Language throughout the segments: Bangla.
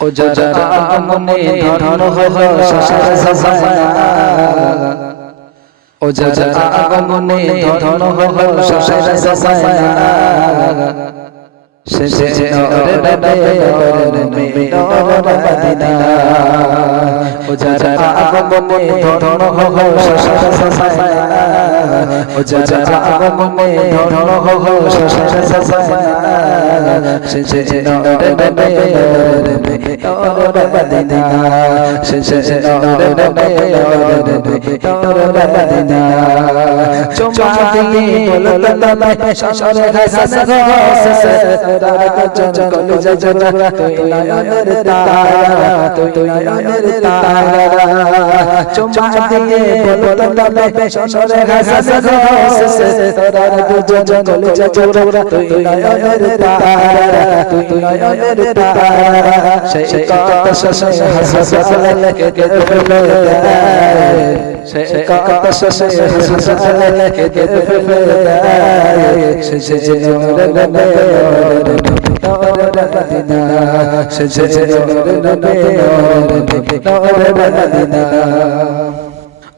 ও যারা মনে ধন হলো শেষের জামানা ও যারা মনে ধন হলো শেষের জামানা শেষে নূরে মদিনা ও যারা মনে ধন হলো শেষের জামানা ও যারা মনে ধন হলো শেষের জামানা শেষে নূরে মদিনা শেষে নূরে মদিনা চুমা দিয়ে বললাম শশরে হাসান শেষে রাত কলিজা জরা তুই নয়নের তারা তুই নয়নের তারা চুমা দিয়ে বললাম শশরে হাসান শেষে রাত কলিজা জরা তুই নয়নের তারা তুই নয়নের তারা সেই কত শশরে হাসান কে কে ফেলে সেই কত শশরে হাসান কে কে ফেলে সেই নূরে মদিনা শেষে নূরে মদিনা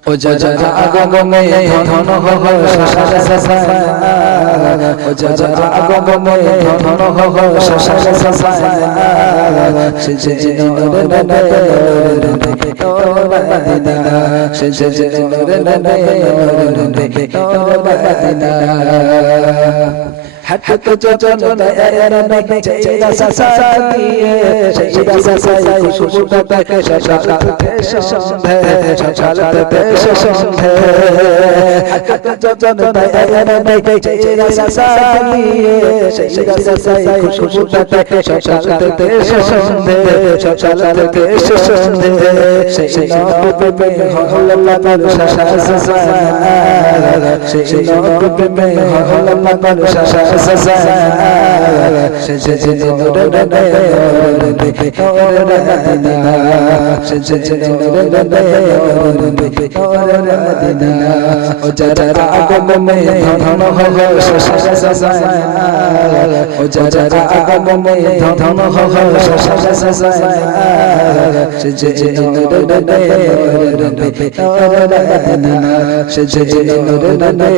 ও যারা আগমনে ধন হলো শেষের জামানা ও যারা আগমনে ধন হলো শেষের জামানা শেষে নূরে মদিনা শেষে নূরে মদিনা হাত তো চলনা নবী চেরা সাসাদিয়ে চেরা সাসাই খুশবু তাকে সকালতে সন্ধ্যে সকালতে সন্ধ্যে হাত তো চলনা নবী চেরা সাসাদিয়ে চেরা সাসাই খুশবু তাকে সকালতে সন্ধ্যে সকালতে সন্ধ্যে সেই নবী হলো লাল সাসানা সেই নবী হলো লাল সাসানা শেষে নূরে মদিনা শেষে নূরে মদিনা ও যারা আগমনে ধন হলো শেষের জামানা ও যারা আগমনে ধন হলো শেষের জামানা শেষে নূরে মদিনা শেষে নূরে মদিনা